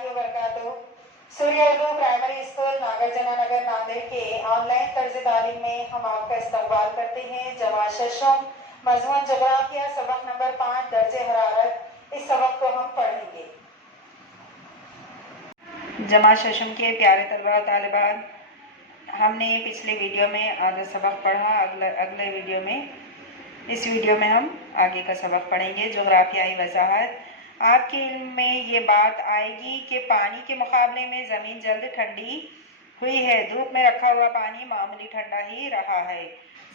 वबरकातुहू। सूर्य Urdu primary school Nagarjuna नगर नांदेड़ के online तर्ज तालीम में हम आपका इस्तकबाल करते हैं। जमा शशम मजमून जोग्राफिया सबक नंबर 5 दर्जे हरारत। इस सबक को हम पढ़ेंगे। जमा शशम के प्यारे तलबा तालिबात, हमने पिछले वीडियो में आधा सबक पढ़ा। अगले वीडियो में इस वीडियो में हम आगे का सबक पढ़ेंगे। जोग्राफियाई वजाहत। आपके इल्म में ये बात आएगी कि पानी के मुकाबले में ज़मीन जल्द ठंडी हुई है। धूप में रखा हुआ पानी मामूली ठंडा ही रहा है।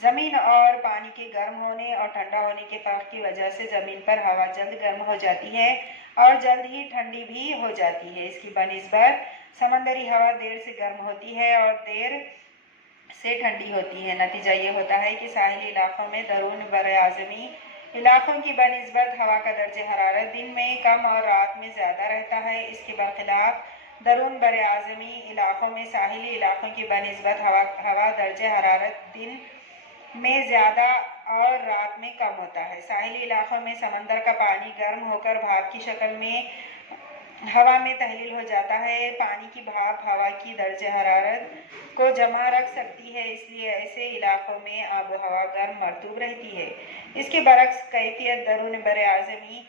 ज़मीन और पानी के गर्म होने और ठंडा होने के फ़र्क की वजह से ज़मीन पर हवा जल्द गर्म हो जाती है और जल्द ही ठंडी भी हो जाती है। इसकी बनिस्बत समंदरी हवा देर से गर्म होती है और देर से ठंडी होती है। नतीजा ये होता है कि साहिली इलाकों में दरून बर-ए-आज़मी इलाकों की बनिस्बत हवा का दर्जे हरारत दिन में कम और रात में ज़्यादा रहता है। इसके बरखिलाफ दरून बर-ए-आज़मी इलाकों में साहिली इलाकों की बनिस्बत हवा दर्जे हरारत दिन में ज़्यादा और रात में कम होता है। साहिली इलाकों में समंदर का पानी गर्म होकर भाप की शक्ल में हवा में तहलील हो जाता है। पानी की भाप हवा की दर्जे हरारत को जमा रख सकती है, इसलिए ऐसे इलाकों में आबो हवा गर्म मरतूब रहती है। इसके बरक्स कैफियत दरून बर-ए-आज़मी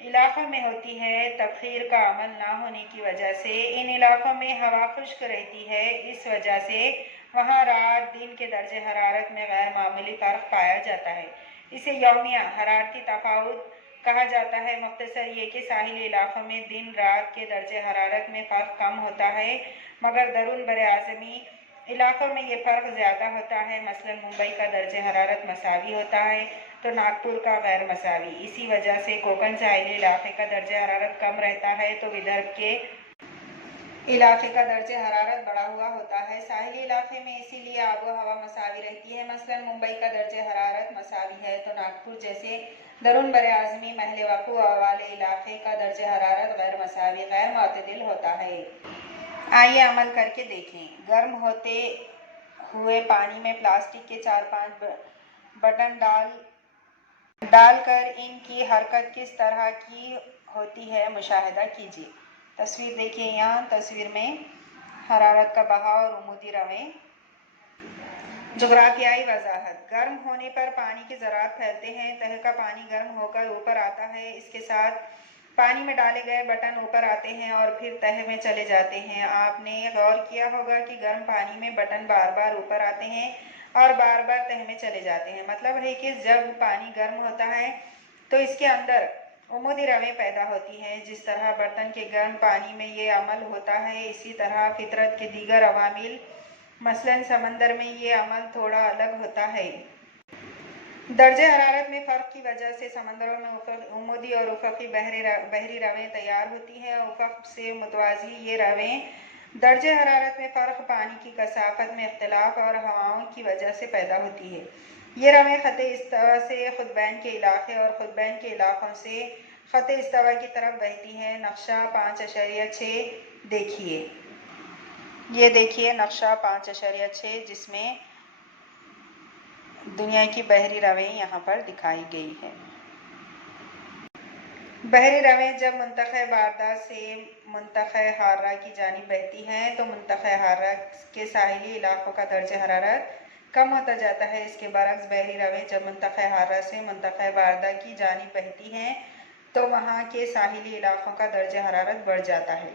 इलाकों में होती है। तबखीर का अमल ना होने की वजह से इन इलाकों में हवा खुश्क रहती है। इस वजह से वहाँ रात दिन के दर्जे हरारत में गैर मामूली फ़र्क पाया जाता है। इसे यौमिया हरारती तफावत कहा जाता है। मुख्तसर ये कि साहिली इलाकों में दिन रात के दर्जे हरारत में फ़र्क कम होता है, मगर दरून बर-ए-आज़मी इलाकों में ये फ़र्क ज़्यादा होता है। मसलन मुंबई का दर्जे हरारत मसावी होता है तो नागपुर का गैर मसावी। इसी वजह से कोकण साहिली इलाके का दर्जे हरारत कम रहता है तो विदर्भ के इलाके का दर्जे हरारत बढ़ा हुआ होता है। साहिली इलाके में इसीलिए आबो हवा मसावी रहती है। मसलन मुंबई का दर्जे हरारत मसावी है तो नागपुर जैसे दरून बर-ए-आज़मी महल वक़ू वाले इलाके का दर्जे हरारत गैर मसावी गैर मुतदिल होता है। आइए अमल करके देखें। गर्म होते हुए पानी में प्लास्टिक के 4-5 बटन डालकर इनकी हरकत किस तरह की होती है मुशाहिदा कीजिए। तस्वीर देखिए। यहाँ तस्वीर में हरारत का बहाव और उमूदी रवें। जोग्राफियाई वजाहत। गर्म होने पर पानी के ज़रात फैलते हैं। तह का पानी गर्म होकर ऊपर आता है। इसके साथ पानी में डाले गए बटन ऊपर आते हैं और फिर तह में चले जाते हैं। आपने गौर किया होगा कि गर्म पानी में बटन बार बार ऊपर आते हैं और बार बार तह में चले जाते हैं। मतलब है कि जब पानी गर्म होता है तो इसके अंदर उमूदी रवें पैदा होती हैं। जिस तरह बर्तन के गर्म पानी में ये अमल होता है, इसी तरह फितरत के दीगर अवामिल मसलन समंदर में ये अमल थोड़ा अलग होता है। दर्जे हरारत में फ़र्क की वजह से समंदरों में उमूदी और उफ़क़ी बहरी रवें तैयार होती हैं। उफ़क़ से मुतवाज़ी ये रवें दर्जे हरारत में फ़र्क पानी की कसाफ़त में इख्तिलाफ़ और हवाओं की वजह से पैदा होती है। ये रवें ख़त इस्तवा से खुतबैन के इलाके और खुतबैन के इलाक़ों से ख़त इस्तवा की तरफ बहती हैं। नक्शा 5.6 देखिए। ये देखिए नक्शा 5.6 जिसमें दुनिया की बहरी रवें यहाँ पर दिखाई गई है। बहरी रवें जब मुंतक़े बारदा से मुंतक़े हार्रा की जानिब बहती हैं तो मुंतक़े हार्रा के साहिली इलाकों का दर्जे हरारत कम होता जाता है। इसके बरक्स बहरी रवें जब मुंतक़े हार्रा से मुंतक़े बारदा की जानिब बहती हैं तो वहाँ के साहिली इलाकों का दर्जे हरारत बढ़ जाता है।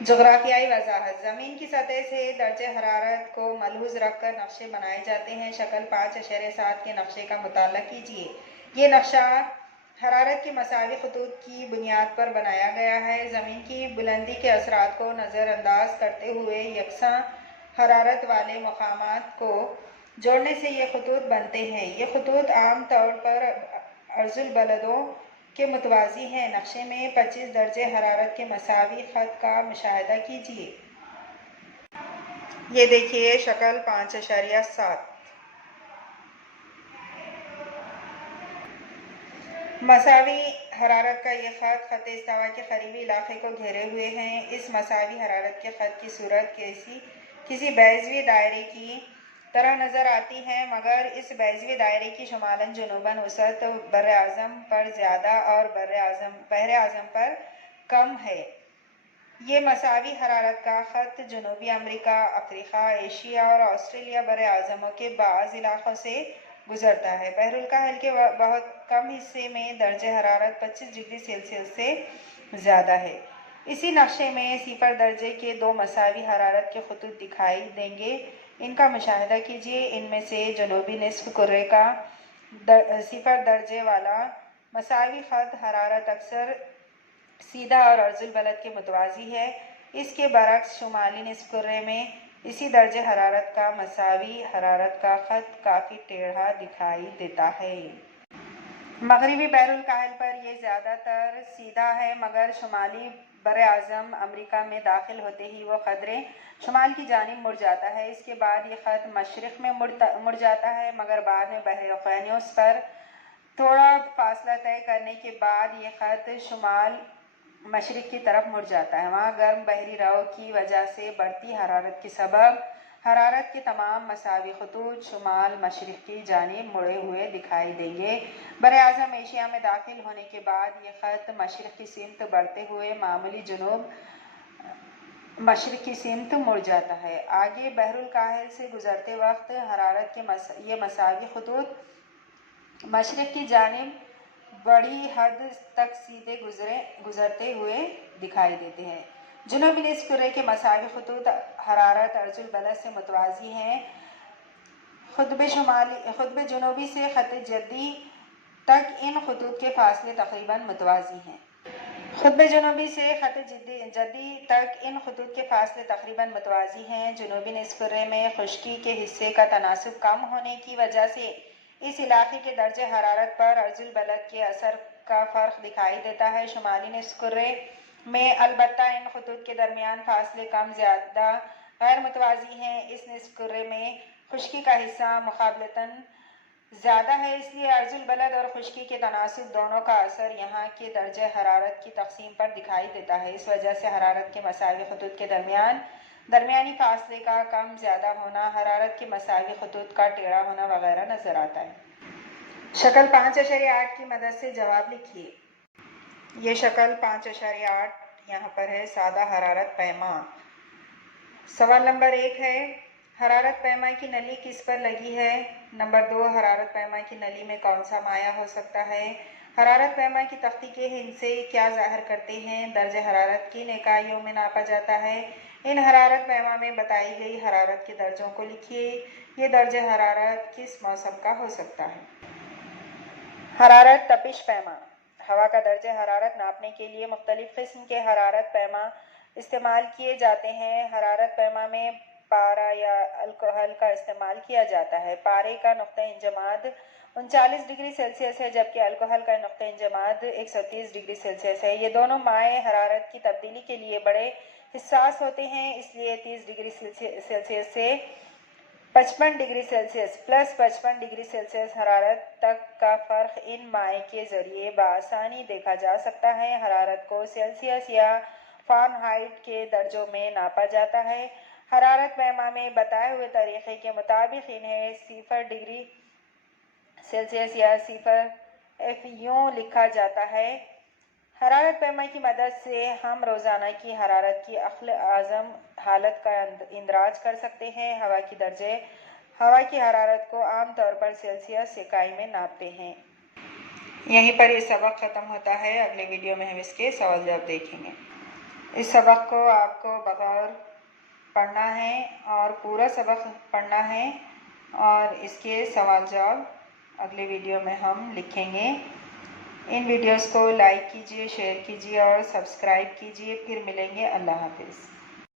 जोग्राफियाई वजाहत। ज़मीन की सतह से दर्जे हरारत को मलहूज़ रखकर नक्शे बनाए जाते हैं। शक्ल 5.7 के नक्शे का मुताला कीजिए। ये नक्शा हरारत के मसावी खतूत की बुनियाद पर बनाया गया है। ज़मीन की बुलंदी के असरात को नज़रअंदाज करते हुए यकसां हरारत वाले मकामात को जोड़ने से ये खतूत बनते हैं। ये खतूत आम तौर पर अर्जुल बलदों के मुतवाज़ी हैं। नक्शे में 25 दर्जे हरारत के मसावी ख़त का मुशाहिदा कीजिए। ये देखिए शक्ल 5.7। मसावी हरारत का ये ख़त ख़त इस्तवा के करीबी इलाके को घेरे हुए हैं। इस मसावी हरारत के ख़त की सूरत किसी बैज़वी दायरे की तरह नज़र आती है, मगर इस बैज़वी दायरे की शुमालन जुनूबन वसत बर्र-ए-आज़म पर ज़्यादा और बर्र-ए-आज़म पर कम है। ये मसावी हरारत का ख़त जनूबी अमेरिका, अफ्रीका, एशिया और ऑस्ट्रेलिया बर आज़मों के बाज़ इलाक़ों से गुज़रता है। बहरुल-काहिल के बहुत कम हिस्से में दर्जे हरारत 25 डिग्री सेल्सियस से ज़्यादा है। इसी नक्शे में सिफर दर्जे के दो मसावी हरारत के खतूत दिखाई देंगे। इनका मुशाहिदा कीजिए। इनमें से जनूबी निस्फ कुर्रे का सिफर दर्जे वाला मसावी ख़त हरारत अक्सर सीधा और अर्जुल बलद के मुतवाज़ी है। इसके बरक्स शुमाली निस्फ कुर्रे में इसी दर्जे हरारत का मसावी हरारत का ख़त काफ़ी टेढ़ा दिखाई देता है। मगरबी बहरुल-काहिल पर यह ज़्यादातर सीधा है, मगर शुमाली बर-ए-आज़म अमरीका में दाखिल होते ही वो क़दरे शुमाल की जानिब मुड़ जाता है। इसके बाद ये ख़त मशरिक़ में मुड़ जाता है, मगर बाद में बहर ओक़यानुस पर थोड़ा फासला तय करने के बाद ये ख़त शुमाल मशरिक़ की तरफ मुड़ जाता है। वहाँ गर्म बहरी रव की वजह से बढ़ती हरारत के सबब हरारत के तमाम मसावी खतूत शुमाल मशरिक़ की जानिब मुड़े हुए दिखाई देंगे। बर-ए-आज़म एशिया में दाखिल होने के बाद ये ख़त मशरिक़ की सिमत बढ़ते हुए मामूली जुनूब मशरिक़ की सिमत मुड़ जाता है। आगे बहरुल-काहिल से गुज़रते वक्त हरारत के ये मसावी खतूत मशरिक़ की जानिब बड़ी हद तक सीधे गुज़रते हुए दिखाई देते हैं। जुनूबी निस्फ कुर्रे के मसावी खतूत हरारत अर्जुल बलद से मुतवाज़ी हैं। ख़ुतब जुनूबी से ख़त जद्दी तक इन खतूत के फासले तकरीबन मुतवाज़ी हैं। ख़ुतब जुनूबी से ख़त जद्दी तक इन खतूत के फासले तकरीबन मुतवाज़ी हैं। जुनूबी निस्फ कुर्रे में खुश्की के हिस्से का तनासुब कम होने की वजह से इस इलाक़े के दर्जे हरारत पर अर्जुल बलद के असर का फ़र्क दिखाई देता है। शुमाली निस्फ कुर्रे में अलबत्ता इन खतूत के दरमियान फासले कम ज़्यादा गैर मुतवाज़ी हैं। इस निस्फ कुर्रे में खुश्की का हिस्सा मुक़ाबलतन ज़्यादा है, इसलिए अर्जुल बलद और खुश्की के तनासुब दोनों का असर यहाँ के दर्जे हरारत की तक़सीम पर दिखाई देता है। इस वजह से हरारत के मसावी खतूत के दरमियानी फासले का कम ज़्यादा होना, हरारत के मसावी खतूत का टेढ़ा होना वगैरह नज़र आता है। शक्ल 5.8 की मदद से जवाब लिखिए। ये शक्ल 5.8 यहाँ पर है। सादा हरारत पैमा। सवाल नंबर 1 है, हरारत पैमा की नली किस पर लगी है? नंबर 2, हरारत पैमा की नली में कौन सा माया हो सकता है? हरारत पैमा की तख्ती के हिस्से क्या ज़ाहिर करते हैं? दर्जे हरारत किन इकाइयों में नापा जाता है? इन हरारत पैमा में बताई गई हरारत के दर्जों को लिखिए। ये दर्जे हरारत किस मौसम का हो सकता है? हरारत तपिश पैमा। हवा का दर्जे हरारत नापने के लिए मुख्तलिफ़ किस्म के हरारत पैमा इस्तेमाल किए जाते हैं। हरारत पैमा में पारा या अल्कोहल का इस्तेमाल किया जाता है। पारे का नुक़्ता इंजमाद 39 डिग्री सेल्सियस है, जबकि अल्कोहल का नुक़्ता इंजमाद 130 डिग्री सेल्सियस है। ये दोनों माए हरारत की तब्दीली के लिए बड़े हिस्सास होते हैं, इसलिए 30 डिग्री सेल्सियस से 55 degree Celsius plus 55 degree Celsius हरारत तक का फ़र्क इन माए के ज़रिए बआसानी देखा जा सकता है। हरारत को सेल्सियस या फ़ारेनहाइट के दर्जों में नापा जाता है। हरारत पैमा में बताए हुए तरीक़े के मुताबिक इन्हें 0 डिग्री सेल्सियस या 0 F यूँ लिखा जाता है। हरारत पैमा की मदद से हम रोज़ाना की हरारत की अक्ल आज़म हालत का इंदराज कर सकते हैं। हवा की हरारत को आम तौर पर सेल्सियस इकाई में नापते हैं। यहीं पर ये सबक ख़त्म होता है। अगले वीडियो में हम इसके सवाल जवाब देखेंगे। इस सबक को आपको बग़ौर पढ़ना है और पूरा सबक पढ़ना है, और इसके सवाल जवाब अगले वीडियो में हम लिखेंगे। इन वीडियोस को लाइक कीजिए, शेयर कीजिए और सब्सक्राइब कीजिए। फिर मिलेंगे। अल्लाह हाफ़िज़।